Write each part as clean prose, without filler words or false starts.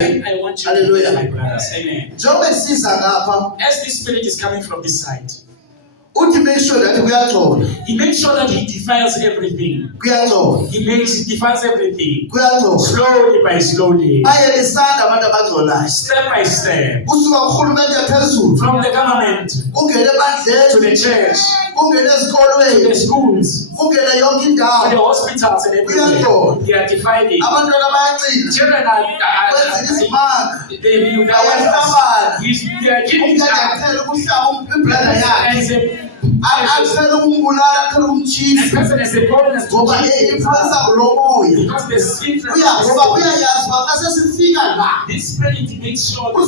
I want you to hear my brothers. Amen. As this spirit is coming from this side, he makes sure that we are told. He makes sure that he defiles everything. We are told. He defiles everything. We are told. Slowly by slowly. Step by step. From the government to the church, to the schools, to the hospitals and everything. They are defiling. Children they are giving person is a bonus because the spirit this spirit makes sure that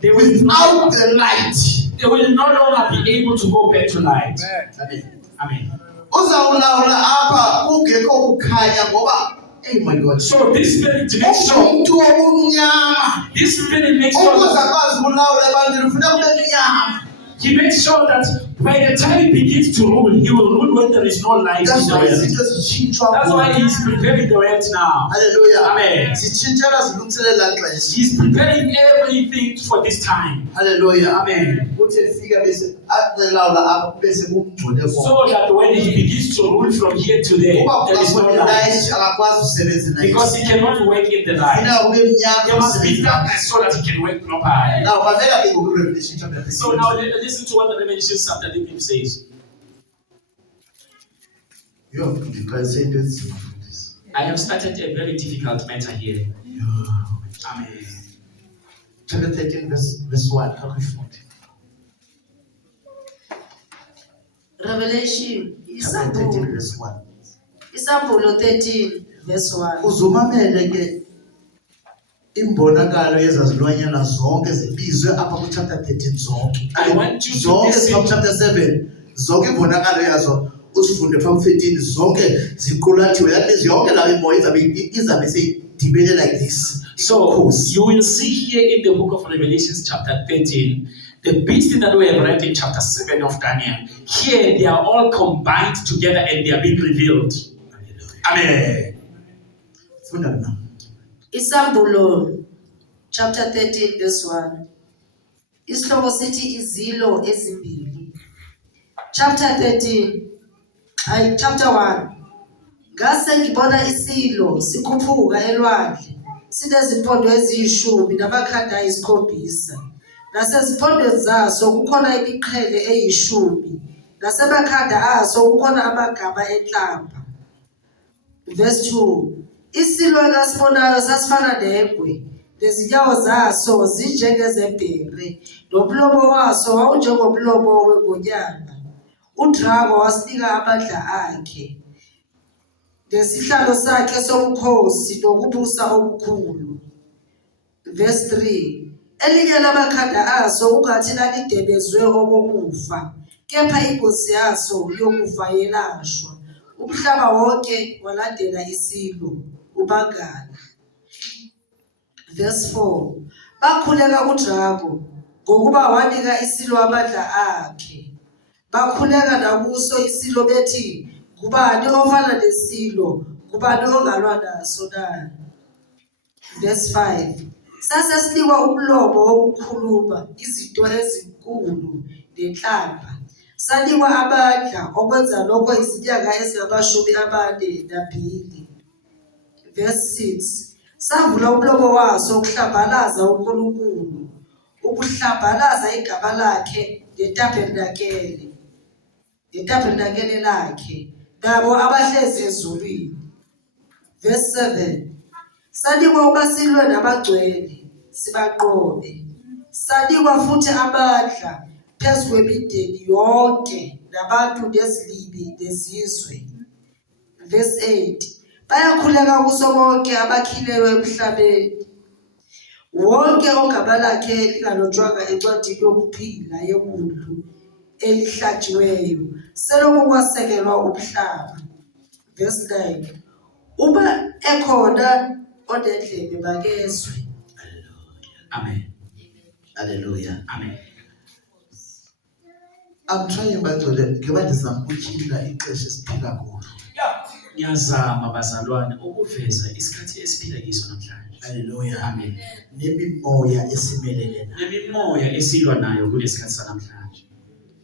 they without the light they will no longer be able to go back to light. Amen. Oh my God. So this spirit makes sure he makes sure that by the time he begins to rule, he will rule when there is no light. That's why he's preparing the earth now. Hallelujah. Amen. He's preparing everything for this time. Hallelujah. Amen. So that when he begins to rule from here to there, there is no light. Because he cannot work in the light. There must be darkness so that he can work properly. So now listen to what the Revelation chapter 13 says. I have started a very difficult matter here. Amen. Chapter 13, verse 1. Revelation chapter 13, verse 1. Isambulo 13, verse 1. Uzumamele ke imbonakalo yezazilwanyana zonke zibizwe apha ku chapter 13 zonke. I want you to zonke listen. from chapter 7 zonke imbonakalo yazo usifunde from 13 zonke ziqulathiwe. That means yonke la imoya izabe seyidibene like this. So you will see here in the book of Revelation chapter 13 the beast that we have read in chapter 7 of Daniel. Here they are all combined together and they are being revealed. Amen. Isambulo chapter 13 verse 1. Isihloko sithi izilo ezimbili. Chapter 1. Ngase ngibona isilo sikhuphuka elwandle sinezimpondo eziyishumi namakhanda ayisikhombisa. Nasezimpondweni zaso kukhona imiqhele eyishumi. Nasemakhanda aso kukhona amagama enhlamba. Verse 2. Isilo engasibonayo sasifana negwe, nezinyawo zaso zinjengezebhere, nomlomo waso wawunjengomlomo wengonyama. UDrago wasinika amandla akhe, nesihlalo sakhe sobukhosi nokubusa okukhulu. Verse 3. Elinye lamakhanda aso ungathi lalidebezwe okokufa, kepha ingozi yaso yokufa yelashwa. Umhlaba wonke walandela isilo, ubangala. Verse 4. Bakhuleka kuDrago ngokuba wanika isilo amandla akhe. Bakhuleka nakuso isilo bethi, ngubani ofana nesilo, ngubani ongalwa naso na? Verse 5. Sasesinikwa umlomo wokukhuluma izinto ezinkulu nenhlamba. Sanikwa amandla okwenza lokho izinyanga ezingama42. Verse 6. Savula umlomo waso ukuhlambalaza uNkulunkulu, ukuhlambalaza igama lakhe netabernakele lakhe, nabo abahlezi ezulwini. Verse 7. Sanikwa ubasilwe nabagcwele, sibanqobe. Sanikwa futhi amandla phezu kwemindeni yonke nabantu nezilimi nezizwe. Verse 8. Bayakhuleka kuso bonke abakhileyo emhlabeni, wonke ogama lakhe lingalotshwanga encwadini yokuphila yebandlu elihlatshiweyo selokhu kwasekelwa umhlaba. Verse 9. Uba ekhona onendlebe makezwe. Amen. Hallelujah. Amen. I'm trying but ngeba ndizama ukutyhila ixesha esiphila kulo. Ngiyazama bazalwane ukuveza isikhathi esiphila kiso namhlanje. Hallelujah. Amen. Nemimoya esimelele nayo. Nemimoya esilwa nayo kulesikhathi sanamhlanje.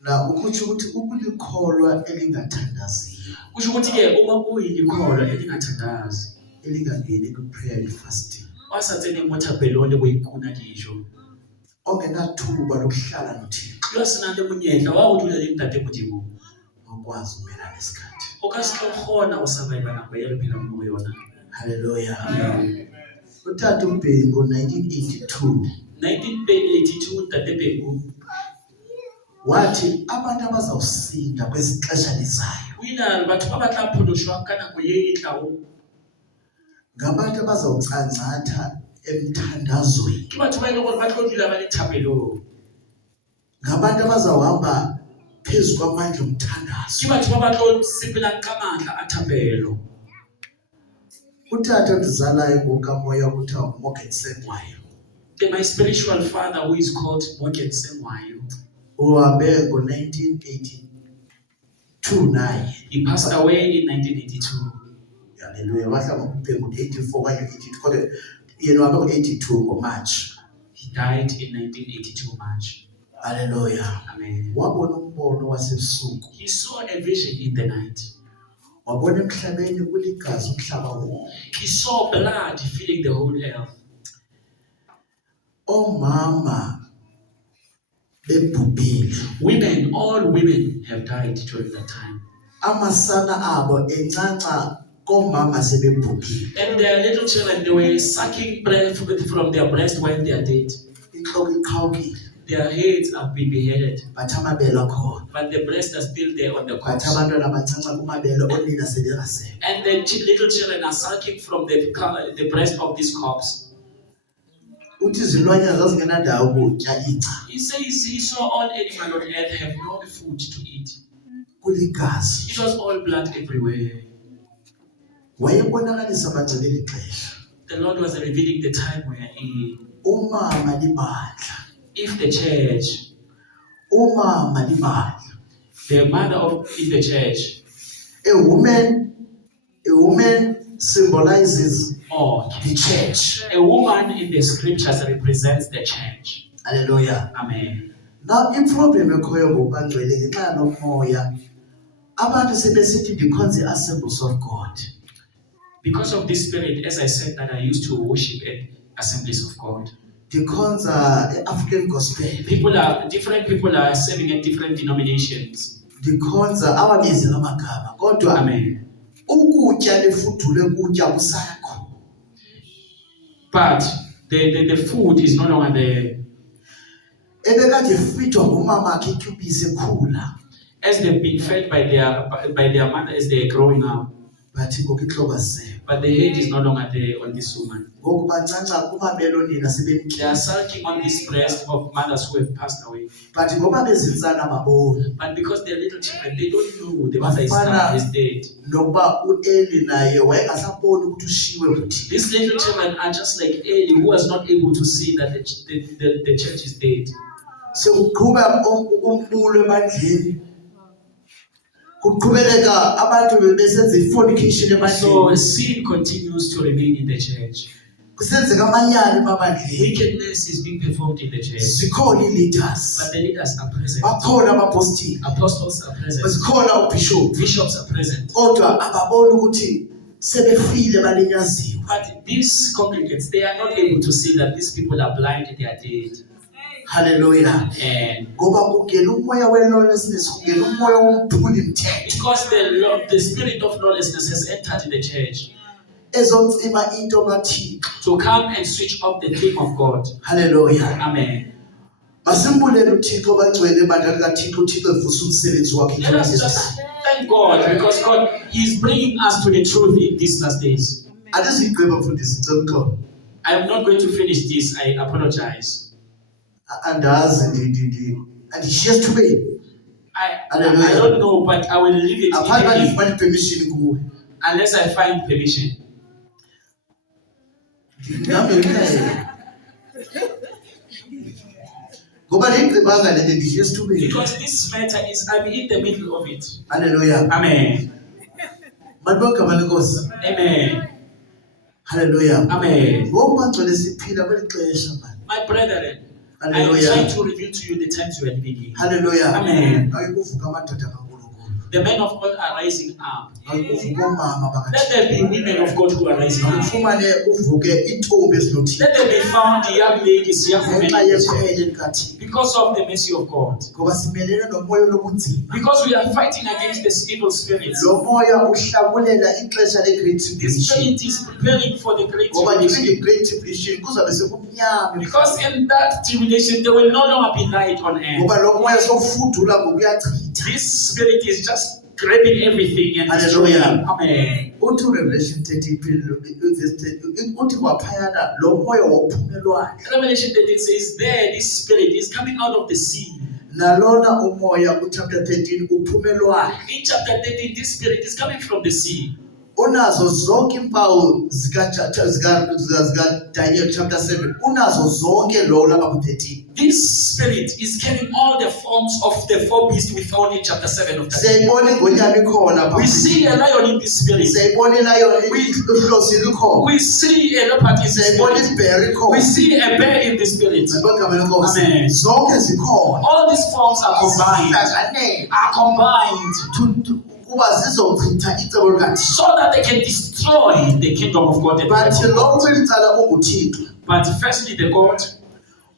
Na ukutsho ukuthi ukulikholwa elingathandaziyo. Kusho ukuthi-ke uma kuyilikholwa elingathandazi, elingangeni ku-prayer and fasting. wasathene mothapelone kuyikuna kisho. Ongenathuba lokuhlala noThixo. Kuyosinande munyetla wawuthula lemtate modimo. Akwazi ukumelana nesikhathi. O ka se kgona go survive nako ya re phelang mo go yona. Hallelujah. Amen. Utata uBhengu 1982 1982 Tate Bhengu wathi abantu abazawusinda kwezixesha lizayo o ile a re batho ba ba tla phološwa ka nako ye e tlago ngabantu abazawucangcatha emthandazweni, ke batho ba ile gore ba tlo dula ba le thapelong, ngabantu abazawuhamba phezu kwamandla omthandazo. ke batho ba ba tlo sepelang ka maatla a thapelo. Utata ndizalayo ngokamoya kuthiwa nguMorgan Sengwayo. My spiritual father, who is called Morgan Sengwayo, Uhambe ngo-1982 naye. he passed away in 1982. Hallelujah. Wahlala ngoBhengu 84 kanye 82 kodwa yena wabe ngo-82 ngoMarch. He died in 1982 March. Hallelujah. Amen. Wabona umbono wasebusuku. He saw a vision in the night. Wabona emhlabeni kuligazi umhlaba wonke. He saw blood filling the whole earth. Omama bebhubhile. Women, all women have died during that time. Amasana abo encanca komama sebebhubhile. And their little children, they were sucking breath from their breast when they are dead. Inhloko iqhawukile. Their heads have been beheaded, Bathi amabele akhona. but the breasts are still there on the Bathi corpse. abantwana abancanca kumabele onina sebengasekho. And the little children are sucking from the breast of this corpse. Uthi izilwanyana zazingenandawo ukutya ingca. He says he saw all animals on earth have no food to eat. Kuligazi. It was all blood everywhere. Wayebonakalisa amagcileli xesha. The Lord was revealing the time we are in. Umama libandla. If the church, Umama libandla. the mother in the church, A woman symbolizes or the church. a woman in the scriptures represents the church. Hallelujah. Amen. Now, problem ekhoyo ngokangcwele ngenxa nomoya. Abantu sebesithi the assemblies of God. Because of this spirit, as I said, that I used to worship at Assemblies of God. The African gospel. Different people are serving at different denominations. The awabizi ngamagama. Kodwa Amen. ukutya lefudule kutya kusakho. But the food is no longer there. Ebekade fitwa ngumama akhe ityubise khula. As they've been fed by their mother as they are growing up. Bathi ngoku intloko azisekho. But the head is no longer there on this woman. Ngoku bancanca kumabele onina They are sulking on this breast of mothers who have passed away. But ngoba bezintsana babona. But because they are little children, they don't know the mother is dead. Nokuba uEli naye wayengasaboni ukuthi ushiwe kuthi. These little children are just like Eli, who was not able to see that the church is dead. Sekuqhubeka umbulo ebandleni. Kuqhubeleka abantu besenza ifornication ebandleni. So sin continues to remain in the church. Kusenzeka amanyala emabandleni. Wickedness is being performed in the church. Zikhona leaders. But the leaders are present. Bakhona abapostoli. Apostles are present. Bakhona ubishop. Bishops are present. Kodwa ababona ukuthi sebefile balenyaziwe. But these congregants, they are not able to see that these people are blind, they are dead. Hallelujah. And Ngoba kungena umoya we-lawlessness, kungena umoya womphuli mthetho. because the spirit of lawlessness has entered in the church Ezoncima into kaThixo. to come and switch off the thing of God. Hallelujah. Amen. Masimbulele uThixo bagcwele ebandla likaThixo, uThixo evusa umsebenzi wakhe Let us just thank God because God is bringing us to the truth in these last days. Andizigqiba mfundisi ngicela uxolo. I am not going to finish this. I apologize. Andazi andishiye esithubeni. I don't know, but I will leave it Apart in ndifumane permission kuwe. unless I find permission. Ngoba ndigqibanga le ndishiye esithubeni. Because this matter is, I'm in the middle of it. Hallelujah. Amen. Malibonke lenkosi. Amen. Hallelujah. Amen. Ngoba ngcwele siphila kweli xesha man. My brethren, I am Hallelujah. trying to reveal to you the times we are living in. Hallelujah. Amen. Ayikuvuka amadoda kaNkulunkulu. The men of God are rising up. Ayikuvuka omama bakathi. Let there be women of God who are rising up. Akufumane uvuke intombi ezinothile. Let there be found the young ladies, young women, Ngenxa yekhwele likaThixo. because of the mercy of God. Ngoba simelene nomoya lobunzima. Because we are fighting against this evil spirits. Lo moya uhlakulela ixesha le-Great This Tribulation. spirit is preparing for the great Ngoba tribulation. during the Great Tribulation kuzabe sekumnyama. Because in that tribulation there will no longer be light on earth. Ngoba lo moya sofudula ngokuyachitha. This spirit is just grabbing everything and destroying. Hallelujah. Amen. Uthi Revelation 30 uthi kwaphayana lo moya wophumelwane. Revelation 13 says there this spirit is coming out of the sea. Nalona umoya chapter 13 uphumelwane. In chapter 13 this spirit is coming from the sea. Unazo zonke impawu zika Daniel chapter 7. Unazo zonke lo lapha ku 13. This spirit is carrying all the forms of the four beasts we found in chapter 7 of Daniel. Siyayibona ingonyama ikhona pha. We see a lion in this spirit. Siyayibona lion ihlosi likhona. We see a leopard in this Siyayibona spirit. ibear ikhona. We see a bear in the spirit. Amen. Zonke zikhona. All these forms are combined. Are combined kuba zizochitha icebo likaThixo. so that they can destroy the kingdom of God. But lo ucela unguThixo. But firstly, the God,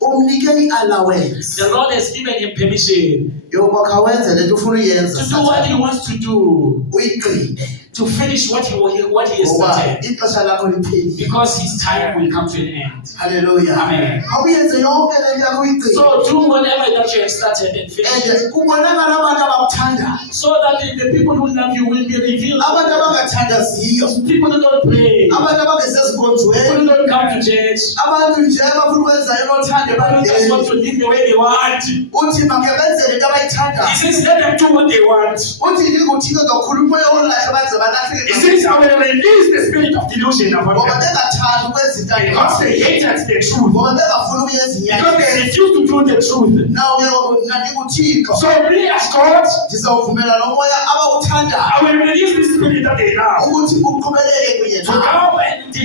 umnike i-allowance. the Lord has given him permission yokuba khawenze lento ufuna uyenza. to do what he wants to do, Uyigcine. to finish what he has Ngoba started. ixesha lakho liphelile. Because his time will come to an end. Hallelujah. Amen. Awuyenze yonke lento yakho uyigcine. So do whatever that you have started and finish it. And kubonakala abantu abakuthandayo. So that the people who love you will be revealed. Abantu abangathandaziyo. People who don't pray. Abantu People abangesezikonzweni. who don't come to church. Abantu nje abafuna ukwenza enothando People just want to live the way they want. uthi make benze lento abayithandayo. He says let them do what they want. Uthi ndinguThixo kakhulu umoya wolahle baze balahleke. He says I will release the spirit of delusion upon Ngoba them. bengathandi ukwenza into Because they hated the truth. ngoba bengafuna ukuyenza Because inyani. they refused to do the truth. Nawe ndinguThixo. So me as God, Ndizawuvumela lo moya abawuthandayo I will release the spirit that they love. ukuthi uqhubeleke kunye To nabo come and to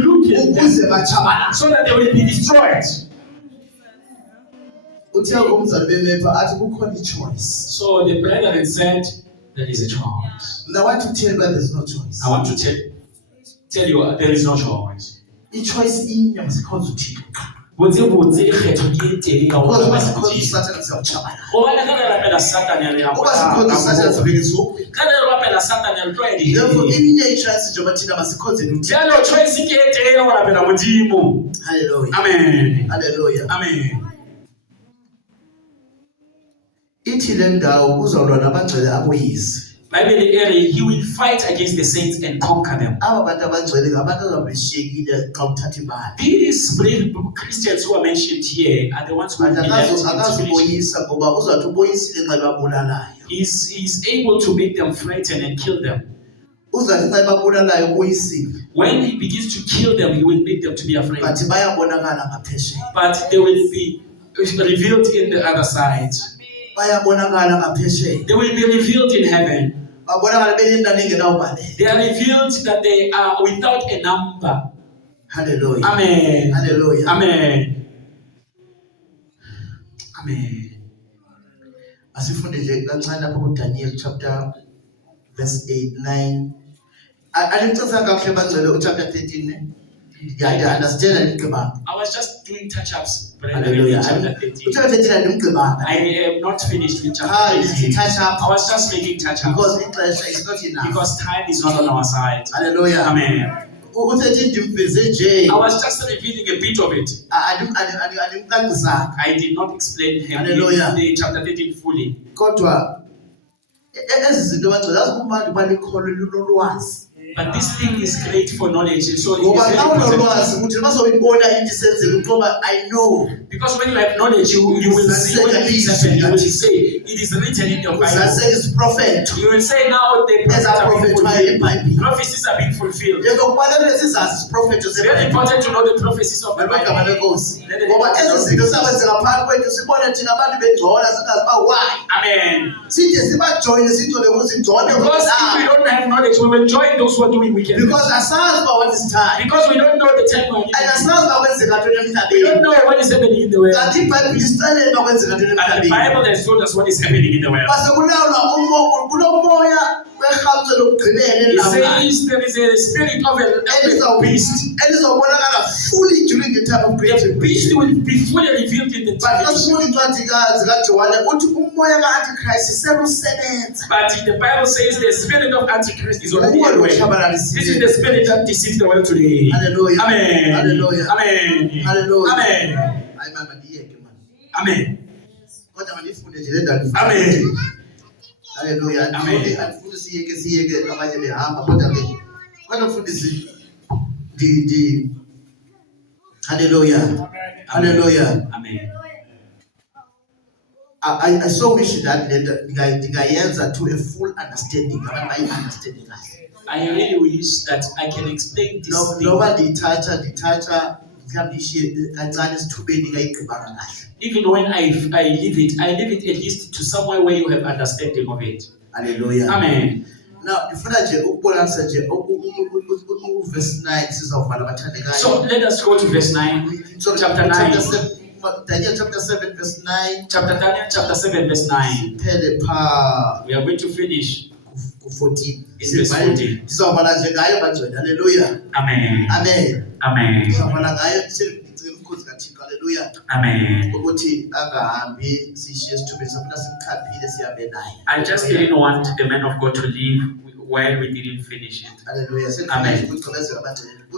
look at them ukuze batshabalale. so that they will be destroyed. Uthe umzali bemepha athi kukhona i-choice. So the brethren said there is a choice. And I want to tell you that there's no choice. I want to tell you there is no choice. I-choice inye masikhonza uThixo. Botse ikgetho ke teng ka Because hore uma ba sikhonza se uSathane siyakutshabalala. gobane ka re rapela Satan re ya Uma sikhonza uSathane sibhekisa ukwe. ka re rapela Satan re tlo Therefore, edi iminye i-choice njengoba thina masikhonzeni uThixo. jalo choice ke teng ya go rapela modimo. Hallelujah. Amen. Hallelujah. Amen. Ithi le ndawo uzawulwa nabangcwele aboyise. Bible eri he will fight against the saints and conquer them. Aba bantu abangcwele ngabantu ababeshiyekile xa uthatha imali. These brave Christians who are mentioned here are the ones who will be left in tribulation. Akazuboyisa ngoba uzawuthi uboyisile nxa babulalayo. He's able to make them frightened and kill them. Uzathi nxa babulalayo uboyisile. When he begins to kill them, he will make them to be afraid. But bayabonakala ngaphesheya. But they will be revealed in the other side. Bayabonakala ngaphesheya. They will be revealed in heaven. Babonakala benenani engenawubaleka. They are revealed that they are without a number. Hallelujah. Amen. Hallelujah. Amen. Amen. Asifunde nje kancane lapha kuDaniel chapter verse 8 9. Alimchasa kahle bangcwele chapter 13 Yeah, I understand. I was just doing touch-ups. Hallelujah. Chapter 13. I I am not finished with chapter 13. I was just making touch-ups. Because interest is not enough. Because time is not on our side. Hallelujah. Amen. I I was just revealing a bit of it. I did not explain him the chapter 13 fully. But this thing is great for knowledge. So it Ngoba is xa very important. unolwazi ukuthi masobibona into isenzeka uqoba I know. Because when you have knowledge, you will see when things happen. You will say it is written in the Bible. It's prophet. You will say now the prophecies are being fulfilled. It's very important to know the prophecies of the Bible. Amen. Because if we don't have knowledge, we will join those who are doing wickedness. Because we don't know the time when we don't know what is happening in the world. And the Bible has told us what is happening in the world. It says there is a spirit of a beast. The beast will be fully revealed in the time. But the Bible says the spirit of Antichrist is already at work. This is the spirit that deceives the world today. Hallelujah. Amen. Hallelujah. Amen. Hallelujah. Amen. Amen. Amen. Hallelujah. Amen. Andifuni siyeke abanye behamba kodwa ke mfundisi hallelujah. Hallelujah. Amen. I so wish that ndingayenza to a full understanding abantu understanding kahle. I really wish that I can explain this thing. Noba ndithatha mhlawumbe ishiye kancane esithubeni ngayigqibanga kahle. Even when I leave it at least to somewhere where you have understanding of it. Hallelujah. Amen. Now, ndifuna nje ukubonakalisa nje verse 9 sizawuvala bathandekayo. So let us go to verse 9. Chapter 9. Daniel chapter 7 verse 9. Daniel chapter 7 verse 9. We are going to finish 14. Verse 14. Sizawuvala nje ngayo bangcwele. Hallelujah. Amen. Amen. Amen. Sizawuvala ngayo umkhosi kaThixo. Hallelujah. Amen. Ukuthi angahambi sishiye esithubeni safuna simkhaphile sihambe naye. I just didn't want the man of God to leave while we didn't finish it. Hallelujah. Amen.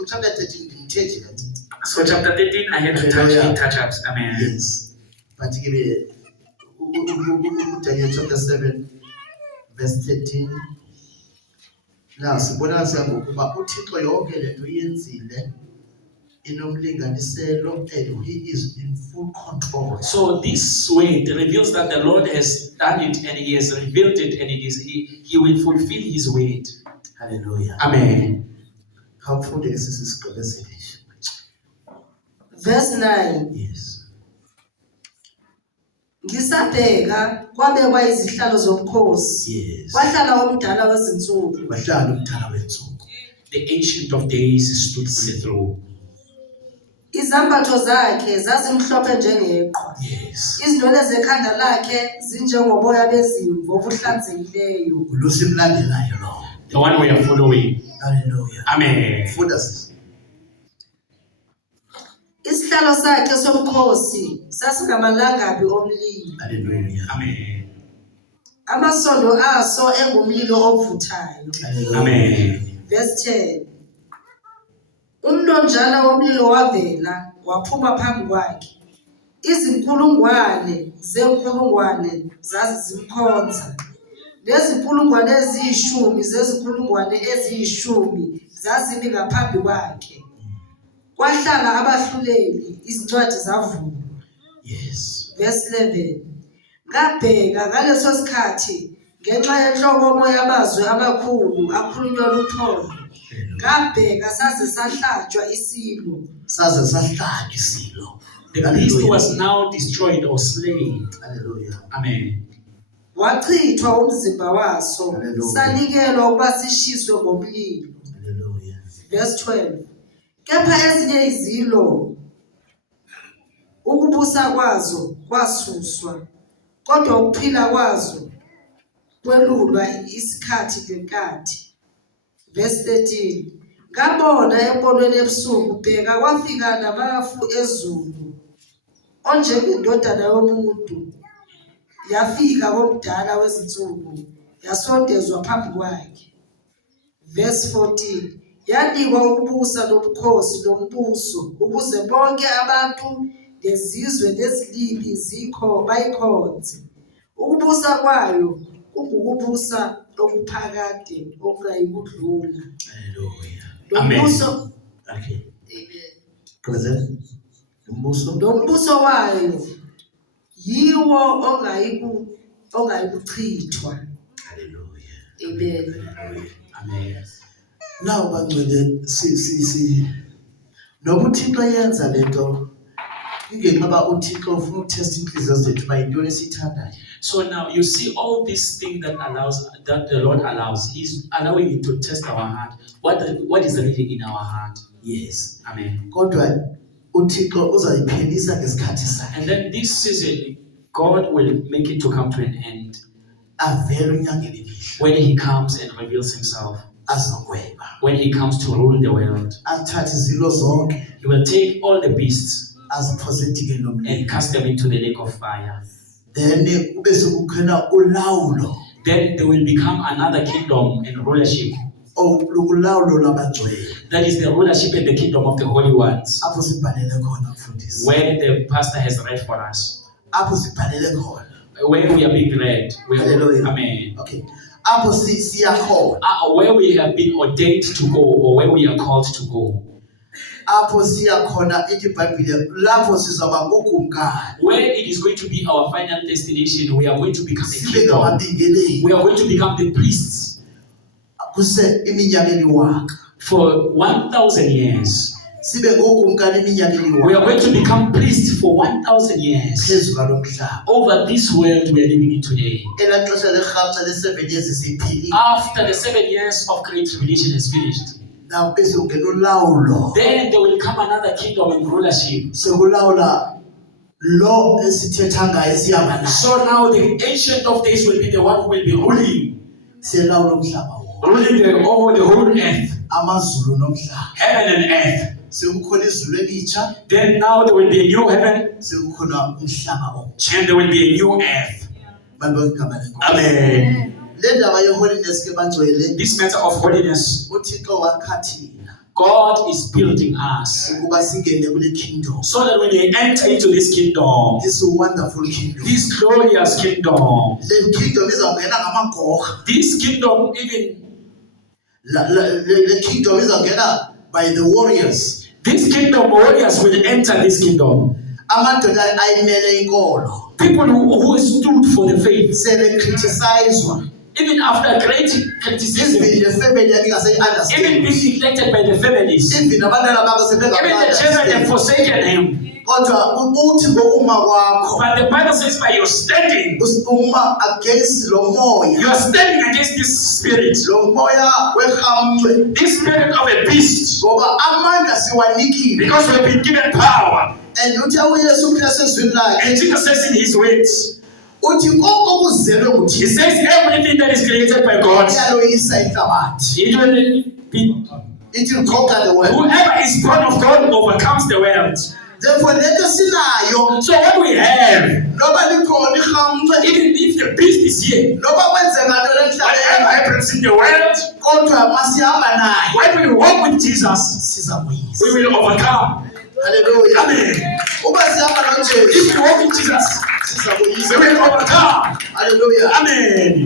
Chapter 13 ndimthethi kancinci. So chapter 13 I had to touch ups. Amen. Yes. But give me Daniel chapter 7 verse 13. Now sibona ngokuba uThixo yonke lento yenzile inomlinganiselo and he is in full control. So this word reveals that the Lord has done it and he has revealed it and it is he will fulfill his word. Hallelujah. Amen. Verse 9. Yes. Ngisabheka kwabekwa izihlalo zomkhosi. Yes. Kwahlala umdala wezinsuku. The ancient of days stood on the throne. Izambatho zakhe zazimhlophe njengeqhwa. Yes. Izinwele zekhanda lakhe zinjengoboya bezimvu obuhlanzekileyo. The one we are following. Hallelujah. Amen. Isihlalo sakhe somkhosi sasingamalangabi omlilo. Hallelujah. Amen. Amasondo aso engumlilo ovuthayo. Amen. Verse 10. Umnonjana womlilo wavela waphuma phambi kwakhe. Izinkulungwane zenkulungwane zazimkhonza. Lezinkulungwane eziyishumi zezinkulungwane eziyishumi zazimi ngaphambi kwakhe. Kwahlala abahluleli izincwadi zavulwa. Yes. Verse 11. Ngabheka ngaleso sikhathi ngenxa yenhlokomo yamazwi amakhulu akhulunywa lutholo. Ngabheka saze sahlatshwa isilo. The beast was now destroyed or slain. Hallelujah. Amen. Wachithwa umzimba waso. Sanikelwa ukuba sishiswe ngomlilo. Hallelujah. Verse 12. Kepha ezinye izilo ukubusa kwazo kwasuswa. Kodwa ukuphila kwazo kwelulwa isikhathi ngenkathi. Verse 13. Ngabona empolweni ebusuku bheka kwafika namafu ezulu onjengendodana yomuntu. Yafika komdala wezinsuku yasondezwa phambi kwakhe. Verse 14. Yanikwa ukubusa nobukhosi nombuso ukuze bonke abantu lezizwe lezilimi bayikhonze. Ukubusa kwayo kungukubusa okuphakade okungayikudlula. Hallelujah. Amen. Lombuso, Okay. amen. Close. Umbuso. Lombuso wayo yiwo ongayikuchithwa. Hallelujah. Amen. Hallelujah. Amen. Now bangcwele si noba uThixo yenza lento ingenqaba uThixo ufuna ukutesta inhliziyo zethu bayintoni esithandayo. So now you see all these things that the Lord allows. He's allowing it to test our heart. What is really in our heart? Yes. Amen. Kodwa uThixo uzayiphelisa ngesikhathi sakhe. And then this season, God will make it to come to an end. Avele unyangele ilihlo. When He comes and reveals Himself. Azogweba. When He comes to rule the world. Athathe izilo zonke. He will take all the beasts Aziphose etikeni lomlilo. and cast them into the lake of fire. Then kube sekukhona ulawulo. Then there will become another kingdom and rulership. Ulawulo labangcwele. That is the rulership and the kingdom of the holy ones. Apho sibhalele khona mfundisi. Where the pastor has read for us. Apho sibhalele khona. Where we are being read. Hallelujah. Amen. Okay. Apho siyakhona. Where we have been ordained to go, or where we are called to go. Apho siyakhona ithi iBhayibhile lapho sizoba ngokumkani. Where it is going to be our final destination, we are going to become a Sibe kingdom. ngababingeleli. We are going to become the priests Kuse iminyaka eliwaka. for 1,000 years. Sibe ngokumkani iminyaka eliwaka. We are going to become priests for 1,000 years Phezu kwalomhlaba. over this world we are living in today. Ela xesha lerhaxa le7 years isiphilile. After the 7 years of great tribulation is finished, Now bese ungena ulawulo. then there will come another kingdom and rulership. Sekulawula lo esithetha ngayo siyama nayo. So now the ancient of days will be the one who will be ruling Selawula umhlaba wonke. over the whole earth, Amazulu nomhlaba. heaven and earth. Sekukhona izulu elitsha, Then now there will be a new heaven sekukhona umhlaba omtsha. and there will be a new earth. Bantu igama lenkosi. Amen. Le ndaba ye-holiness ke bangcwele, This matter of holiness, uThixo wakhathina God is building us ukuba singene kule kingdom. so that when we enter into this kingdom, This wonderful kingdom. this glorious kingdom, Le kingdom izawungena ngamagorha. this kingdom even Le kingdom izawungena by the warriors. this kingdom warriors will enter this kingdom. Amadoda ayimele inkolo. People who stood for the faith, Sele criticized. even after great criticism, Even the family yakhe even being neglected by the families, even abantwana bakho even the children have sebengaba forsaken him. kodwa uthi ngokuma kwakho But the Bible says, by your standing, uma against lo moya, you are standing against this spirit, lo moya werhamncwe, this spirit of a beast, ngoba amandla siwanikile. because we have been given power. And uthi uYesu Kristu ezwini lakhe And Jesus says in His words, uthi konke okuzelwe He nguThixo says everything that is created by God, uyaloyisa ihlabathi. it will be, It will conquer the world. whoever is born of God overcomes the world. Therefore lento sinayo So what we have, noba likhona irhamncwe, even if the beast is here, noba kwenzeka ntoni whatever emhlabeni, happens in the world, kodwa masihamba naye when we walk with Jesus, sizabuyisa. we will overcome. Hallelujah. Amen. Uba sihamba noJesu If we walk with Jesus, sizabuyisa. we will overcome. Hallelujah. Amen.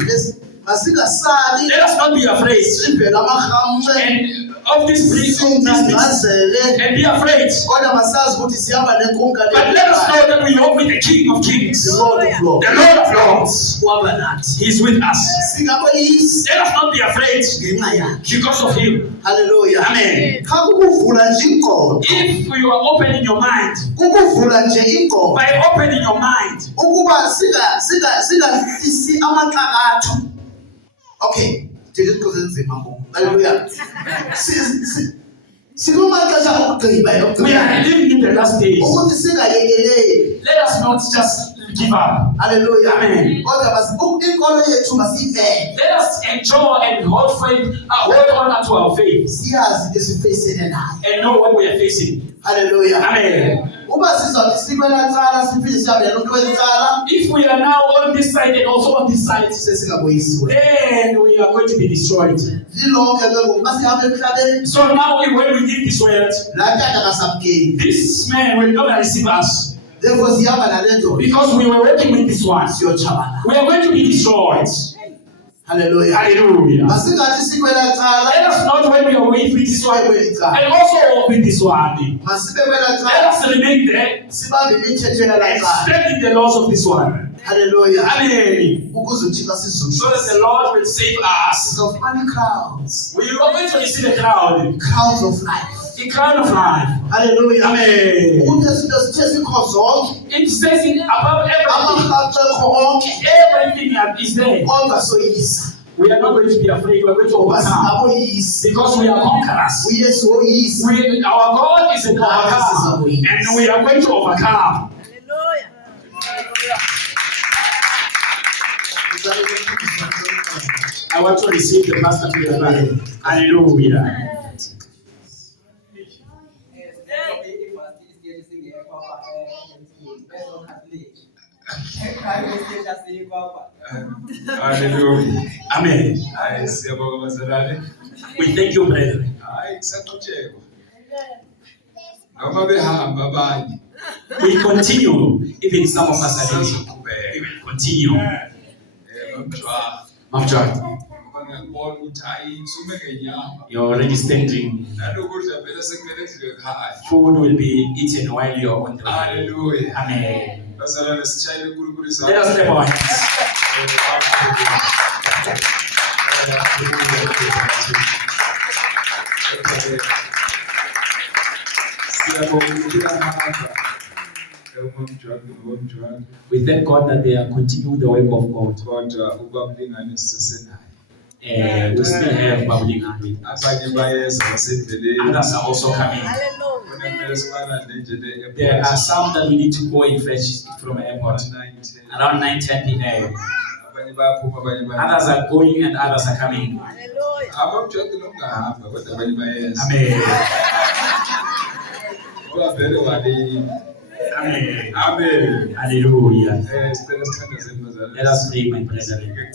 Masingasabi Let us not be afraid. sivele amarhamncwe And of this beast, and singazazele, be afraid. kodwa masazi ukuthi sihamba nenkunga But let us know that we walk with the King of Kings, the the Lord of Lords. Lord of Lords. Uhamba nathi. He is with us. Singaboyisi Let us not be afraid ngenxa yakhe. because of Him. Hallelujah. Amen. Cha kukuvula nje ingqondo. If you are opening your mind, Kukuvula nje ingqondo. by opening your mind, Ukuba singahlisi amaqakatho. Okay. Ndithi iqoze nzima ngoku. Hallelujah. Sikumaxesha okugqiba we are living in the last days. ukuthi singayekeleli. Let us not just give up. Hallelujah. Amen. Kodwa inkolo yethu masiyibeke. Let us enjoy and hold faith, hold on to our faith, Siyazi esifeyisene naye. and know what we are facing. Hallelujah. Amen. Uba sizothi sikwela ncala siphinde sihambe lo nto wensala If we are now on this side and also on this side, sesingaboyisiwe. then we are going to be destroyed. Lilonke ke ngoku masihamba emhlabeni So now when we leave this world, laa tata kasamkeli. this man will not receive us Therefore sihamba nale ndoda because we were working with this one. siyotshabalala. We are going to be destroyed. Hallelujah. Hallelujah. Masingathi sikwela cala. Let us not when we are with this one and also walk with this one. Masibe kwela Let cala. us remain there, Sibambe imithetho yala cala. expecting the laws of this one. Hallelujah. Amen. Ukuze uthina So sizulu. that the Lord will save us. Of many crowds. We will eventually see the crowd. Crowds of life. The crown of life. Hallelujah. Amen. Ukuthi sithethe sikho It says it above everything. zonke. Everything is there. Kodwa soyisa. We are not going to be afraid. We are going to overcome Aboyisi. because we are conquerors. Uyesu oyisi. Our God is an overcomer, and we are going to overcome. I want to receive the master to the Lord. Hallelujah. Hallelujah. Amen. We thank you, brethren. We continue. Even some of us are leaving. We will continue. Mom John, you're already standing. Food will be eaten while you're on the way. Hallelujah. Amen. Let us Let us clap our hands. We thank God that they are continuing the work of God. We still have bubbling hand. Others are also coming. There are some that we need to go and fetch from the airport around 9:10 p.m. Others are going and others are coming. Amen. Amen. Amen. Hallelujah. Let us pray, my brethren.